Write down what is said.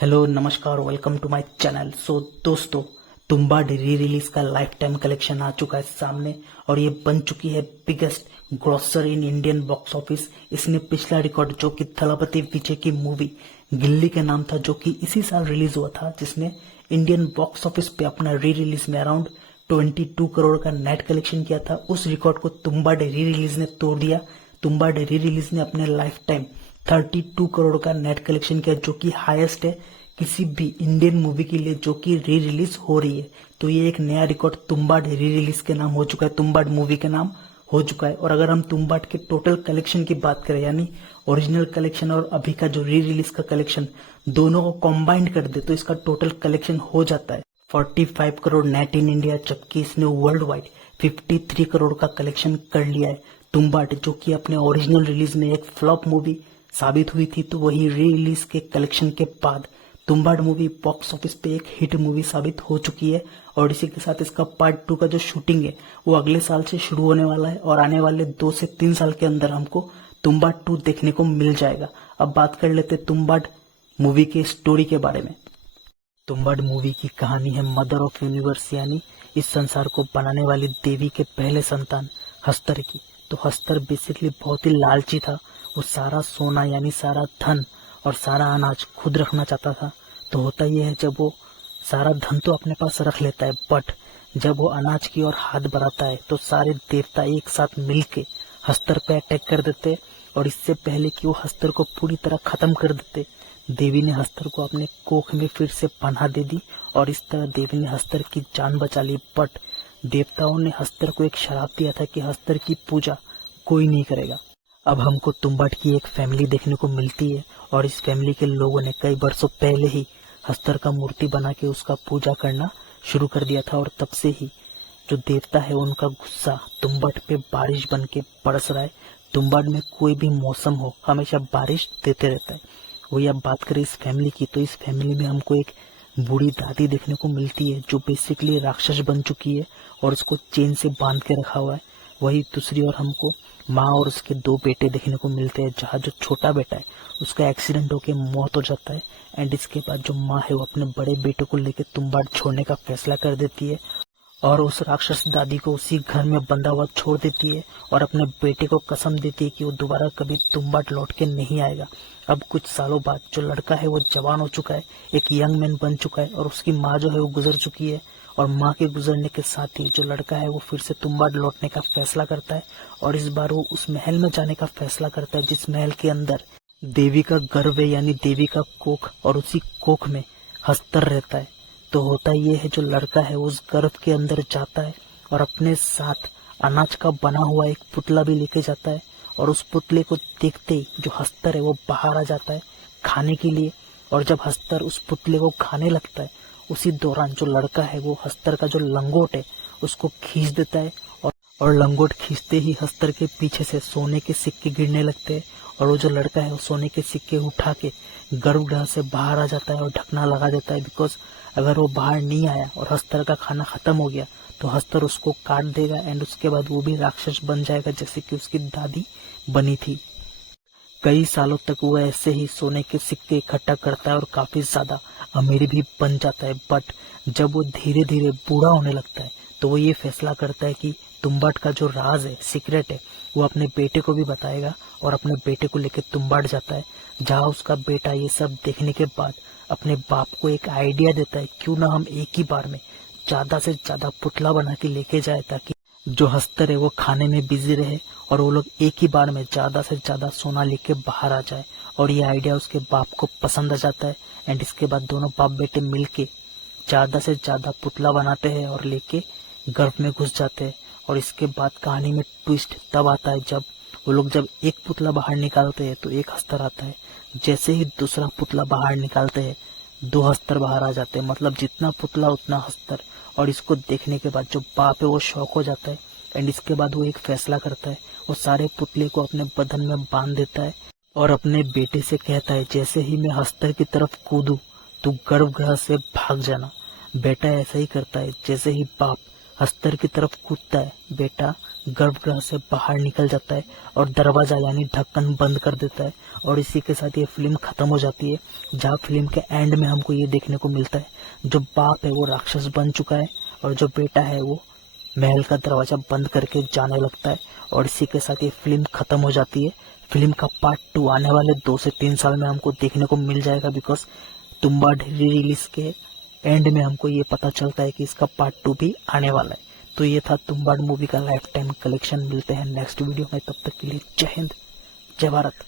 Hello नमस्कार, welcome to my channel. दोस्तों, Tumbbad re release का लाइफ टाइम कलेक्शन आ चुका है सामने और ये बन चुकी है biggest grocer in Indian box office. इसने पिछला रिकॉर्ड जो कि थलपति विजय की मूवी गिल्ली के नाम था, जो कि इसी साल रिलीज हुआ था, जिसने इंडियन बॉक्स ऑफिस पे अपना री रिलीज में अराउंड 22 करोड़ का नेट कलेक्शन किया था। उस रिकॉर्ड को तुम्बाड री रिलीज ने तोड़ दिया। तुम्बाड री रिलीज ने अपने लाइफ टाइम 32 करोड़ का नेट कलेक्शन किया, जो कि हाईएस्ट है किसी भी इंडियन मूवी के लिए जो कि री रिलीज हो रही है। तो ये एक नया रिकॉर्ड तुम्बाड री रिलीज के नाम हो चुका है, तुम्बाड मूवी के नाम हो चुका है। और अगर हम तुम्बाड के टोटल कलेक्शन की बात करें, यानी ओरिजिनल कलेक्शन और अभी का जो री रिलीज का कलेक्शन, दोनों को कॉम्बाइंड कर दे तो इसका टोटल कलेक्शन हो जाता है 45 करोड़ नेट इन इंडिया, जबकि इसने वर्ल्ड वाइड 53 करोड़ का कलेक्शन कर लिया है। तुम्बाड जो कि अपने ओरिजिनल रिलीज में एक फ्लॉप मूवी साबित हुई थी, तो वही री रिलीज के कलेक्शन के बाद तुम्बाड मूवी बॉक्स ऑफिस पे एक हिट मूवी साबित हो चुकी है। और इसी के साथ इसका पार्ट 2 का जो शूटिंग है वो अगले साल से शुरू होने वाला है और आने वाले 2 से 3 साल के अंदर हमको तुम्बाड 2 देखने को मिल जाएगा। अब बात कर लेते तुम्बाड मूवी के स्टोरी के बारे में। तुम्बाड मूवी की कहानी है मदर ऑफ यूनिवर्स, यानी इस संसार को बनाने वाली देवी के पहले संतान हस्तर की। तो हस्तर बेसिकली बहुत ही लालची था। वो सारा सोना यानी सारा धन और सारा अनाज खुद रखना चाहता था। तो होता यह है, जब वो सारा धन तो अपने पास रख लेता है, बट जब वो अनाज की ओर हाथ बढ़ाता है तो सारे देवता एक साथ मिलके हस्तर पे अटैक कर देते और इससे पहले कि वो हस्तर को पूरी तरह खत्म कर देते, देवी ने हस्तर को अपने कोख में फिर से पनाह दे दी और इस तरह देवी ने हस्तर की जान बचा ली। बट देवताओं ने हस्तर को एक श्राप दिया था कि हस्तर की पूजा कोई नहीं करेगा। अब हमको तुम्बाड की एक फैमिली देखने को मिलती है और इस फैमिली के लोगों ने कई वर्षों पहले ही हस्तर का मूर्ति बना के उसका पूजा करना शुरू कर दिया था। और तब से ही जो देवता है उनका गुस्सा तुम्बाड पे बारिश बन के बरस रहा है। तुम्बाड में कोई भी मौसम हो हमेशा बारिश देते रहता है। वही अब बात करें इस फैमिली की, तो इस फैमिली में हमको एक बूढ़ी दादी देखने को मिलती है जो बेसिकली राक्षस बन चुकी है और उसको चेन से बांध के रखा हुआ है। वही दूसरी ओर हमको माँ और उसके 2 बेटे देखने को मिलते हैं, जहाँ जो छोटा बेटा है उसका एक्सीडेंट होके मौत हो जाता है। एंड इसके बाद जो माँ है वो अपने बड़े बेटे को लेकर तुम्बाड छोड़ने का फैसला कर देती है और उस राक्षस दादी को उसी घर में बंधा हुआ छोड़ देती है और अपने बेटे को कसम देती है कि वो दोबारा कभी तुम्बाड लौट के नहीं आएगा। अब कुछ सालों बाद जो लड़का है वो जवान हो चुका है, एक यंग मैन बन चुका है और उसकी माँ जो है वो गुजर चुकी है। और माँ के गुजरने के साथ ही जो लड़का है वो फिर से तुम्बाड लौटने का फैसला करता है और इस बार वो उस महल में जाने का फैसला करता है जिस महल के अंदर देवी का गर्भ है, यानी देवी का कोख, और उसी कोख में हस्तर रहता है। तो होता ये है, जो लड़का है उस गर्भ के अंदर जाता है और अपने साथ अनाज का बना हुआ एक पुतला भी लेके जाता है और उस पुतले को देखते ही जो हस्तर है वो बाहर आ जाता है खाने के लिए। और जब हस्तर उस पुतले को खाने लगता है, उसी दौरान जो लड़का है वो हस्तर का जो लंगोट है उसको खींच देता है और लंगोट खींचते ही हस्तर के पीछे से सोने के सिक्के गिरने लगते हैं और वो जो लड़का है वो सोने के सिक्के उठा के गर्भगृह से बाहर आ जाता है और ढकना लगा देता है। बिकॉज अगर वो बाहर नहीं आया और हस्तर का खाना खत्म हो गया तो हस्तर उसको काट देगा एंड उसके बाद वो भी राक्षस बन जाएगा, जैसे कि उसकी दादी बनी थी। कई सालों तक वो ऐसे ही सोने के सिक्के इकट्ठा करता है और काफी ज्यादा अमीर भी बन जाता है। बट जब वो धीरे धीरे बूढ़ा होने लगता है तो वो ये फैसला करता है कि तुम्बाड का जो राज है, सीक्रेट है, वो अपने बेटे को भी बताएगा और अपने बेटे को लेकर तुम्बाड जाता है, जहाँ उसका बेटा ये सब देखने के बाद अपने बाप को एक आइडिया देता है, क्यों ना हम एक ही बार में ज्यादा से ज्यादा पुतला बना के लेके जाए ताकि जो हस्तर है वो खाने में बिजी रहे और वो लोग एक ही बार में ज्यादा से ज्यादा सोना लेके बाहर आ जाए। और ये आइडिया उसके बाप को पसंद आ जाता है एंड इसके बाद दोनों बाप बेटे मिलके ज्यादा से ज्यादा पुतला बनाते हैं और लेके गर्भ में घुस जाते हैं। और इसके बाद कहानी में ट्विस्ट तब आता है जब वो लोग जब एक पुतला बाहर निकालते हैं तो एक हस्तर आता है, जैसे ही दूसरा पुतला बाहर निकालते हैं 2 हस्तर बाहर आ जाते हैं, मतलब जितना पुतला उतना हस्तर। और इसको देखने के बाद जो बाप है वो शौक हो जाता है एंड इसके बाद वो एक फैसला करता है, वो सारे पुतले को अपने बदन में बांध देता है और अपने बेटे से कहता है, जैसे ही मैं हस्तर की तरफ कूदूं तो गर्भगृह से भाग जाना। बेटा ऐसा ही करता है, जैसे ही बाप हस्तर की तरफ कूदता है बेटा गर्भगृह से बाहर निकल जाता है और दरवाजा यानी ढक्कन बंद कर देता है। और इसी के साथ ये फिल्म खत्म हो जाती है, जहाँ फिल्म के एंड में हमको ये देखने को मिलता है जो बाप है वो राक्षस बन चुका है और जो बेटा है वो महल का दरवाजा बंद करके जाने लगता है। और इसी के साथ ये फिल्म खत्म हो जाती है। फिल्म का पार्ट 2 आने वाले 2 से 3 साल में हमको देखने को मिल जाएगा, बिकॉज तुम्बा रिलीज के एंड में हमको ये पता चलता है कि इसका पार्ट 2 भी आने वाला है। तो ये था तुम्बाड़ मूवी का लाइफ टाइम कलेक्शन। मिलते हैं नेक्स्ट वीडियो में, तब तक के लिए जय हिंद, जय भारत।